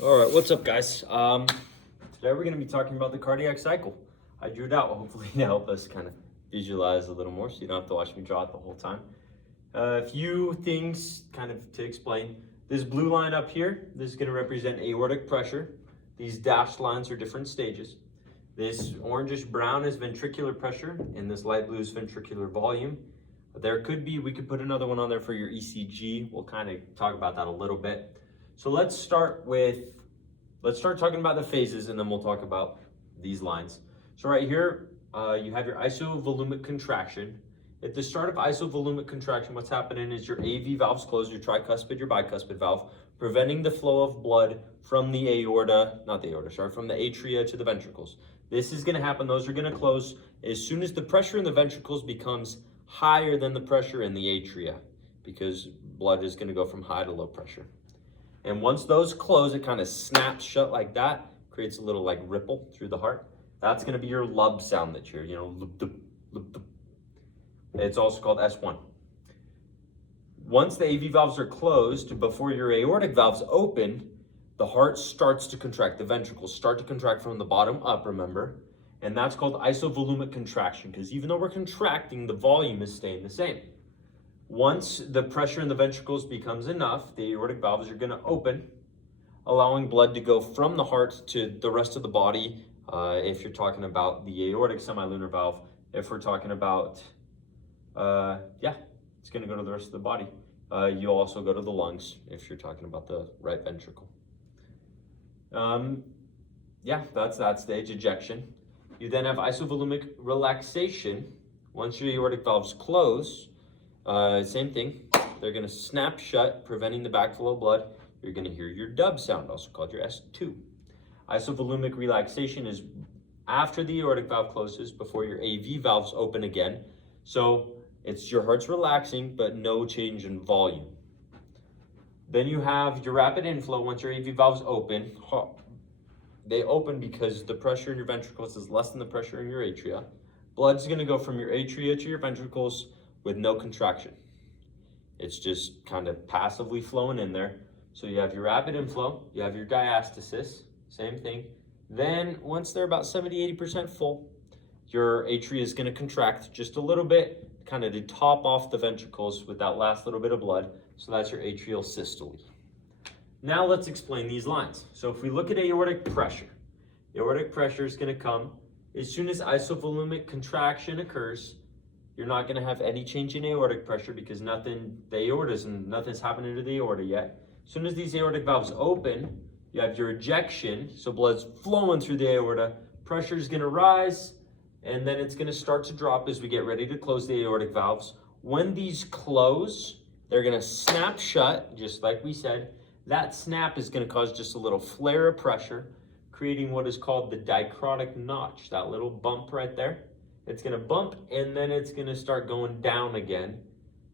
All right, what's up, guys? Today we're going to be talking about the cardiac cycle. I drew it out, hopefully, to help us kind of visualize a little more so you don't have to watch me draw it the whole time. A few things kind of to explain. This blue line up here, this is going to represent aortic pressure. These dashed lines are different stages. This orangish brown is ventricular pressure, and this light blue is ventricular volume. But there could be, we could put another one on there for your ECG. We'll kind of talk about that a little bit. So let's start talking about the phases, and then we'll talk about these lines. So right here, you have your isovolumic contraction. At the start of isovolumic contraction, what's happening is your AV valves close, your tricuspid, your bicuspid valve, preventing the flow of blood from the aorta, from the atria to the ventricles. This is gonna happen, those are gonna close as soon as the pressure in the ventricles becomes higher than the pressure in the atria, because blood is gonna go from high to low pressure. And once those close, it kind of snaps shut like that, creates a little like ripple through the heart. That's going to be your lub sound that you're, it's also called S1. Once the AV valves are closed, before your aortic valves open, the heart starts to contract. The ventricles start to contract from the bottom up, remember? And that's called isovolumic contraction, because even though we're contracting, the volume is staying the same. Once the pressure in the ventricles becomes enough, the aortic valves are going to open, allowing blood to go from the heart to the rest of the body. If you're talking about the aortic semilunar valve, if we're talking about, it's going to go to the rest of the body. You'll also go to the lungs if you're talking about the right ventricle. That's that stage, ejection. You then have isovolumic relaxation. Once your aortic valves close, same thing, they're going to snap shut, preventing the backflow of blood. You're going to hear your dub sound, also called your S2. Isovolumic relaxation is after the aortic valve closes, before your AV valves open again. So it's your heart's relaxing, but no change in volume. Then you have your rapid inflow. Once your AV valves open, they open because the pressure in your ventricles is less than the pressure in your atria. Blood's going to go from your atria to your ventricles with no contraction. It's just kind of passively flowing in there. So you have your rapid inflow, you have your diastasis, same thing. Then once they're about 70-80% full, your atria is going to contract just a little bit, kind of to top off the ventricles with that last little bit of blood. So that's your atrial systole. Now let's explain these lines. So if we look at aortic pressure is going to come as soon as isovolumic contraction occurs. You're not going to have any change in aortic pressure because nothing's happening to the aorta yet. As soon as these aortic valves open, you have your ejection, so blood's flowing through the aorta, pressure is going to rise, and then it's going to start to drop as we get ready to close the aortic valves. When these close, they're going to snap shut, just like we said. That snap is going to cause just a little flare of pressure, creating what is called the dicrotic notch, that little bump right there. It's going to bump, and then it's going to start going down again.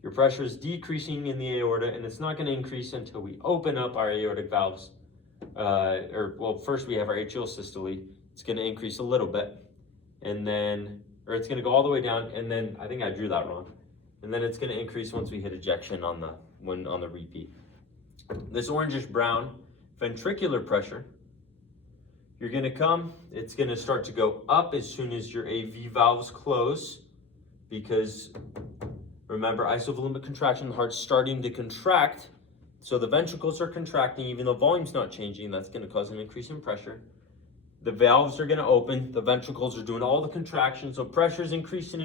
Your pressure is decreasing in the aorta, and it's not going to increase until we open up our aortic valves. First we have our atrial systole. It's going to increase a little bit, it's going to go all the way down, and then I think I drew that wrong. And then it's going to increase once we hit ejection on the repeat. This orangish brown ventricular pressure, you're going to come, it's going to start to go up as soon as your AV valves close, because remember, isovolumic contraction, the heart's starting to contract, so the ventricles are contracting even though volume's not changing. That's going to cause an increase in pressure. The valves are going to open, the ventricles are doing all the contraction, so pressure's increasing,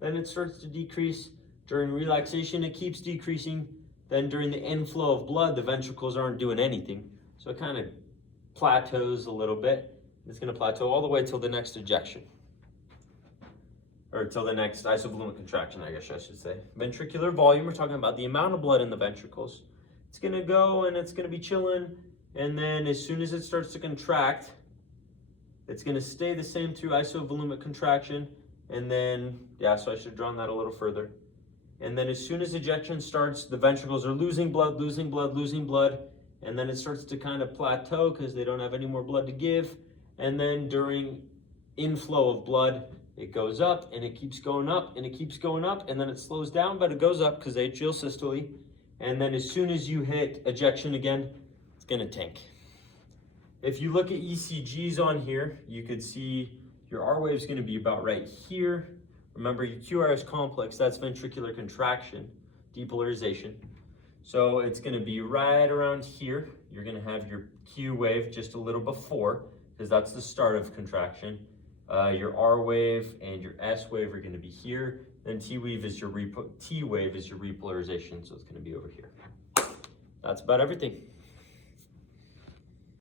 then it starts to decrease. During relaxation, it keeps decreasing. Then during the inflow of blood, the ventricles aren't doing anything, so it kind of plateaus a little bit. It's going to plateau all the way till the next ejection, or till the next isovolumic contraction, I guess I should say. Ventricular volume, we're talking about the amount of blood in the ventricles. It's going to go and it's going to be chilling, and then as soon as it starts to contract, it's going to stay the same through isovolumic contraction, and then, so I should have drawn that a little further. And then as soon as ejection starts, the ventricles are losing blood, and then it starts to kind of plateau because they don't have any more blood to give. And then during inflow of blood, it goes up and it keeps going up and it keeps going up, and then it slows down, but it goes up because atrial systole. And then as soon as you hit ejection again, it's gonna tank. If you look at ECGs on here, you could see your R wave is gonna be about right here. Remember your QRS complex, that's ventricular contraction, depolarization. So it's gonna be right around here. You're gonna have your Q wave just a little before, because that's the start of contraction. Your R wave and your S wave are gonna be here. Then T wave is your repolarization, so it's gonna be over here. That's about everything.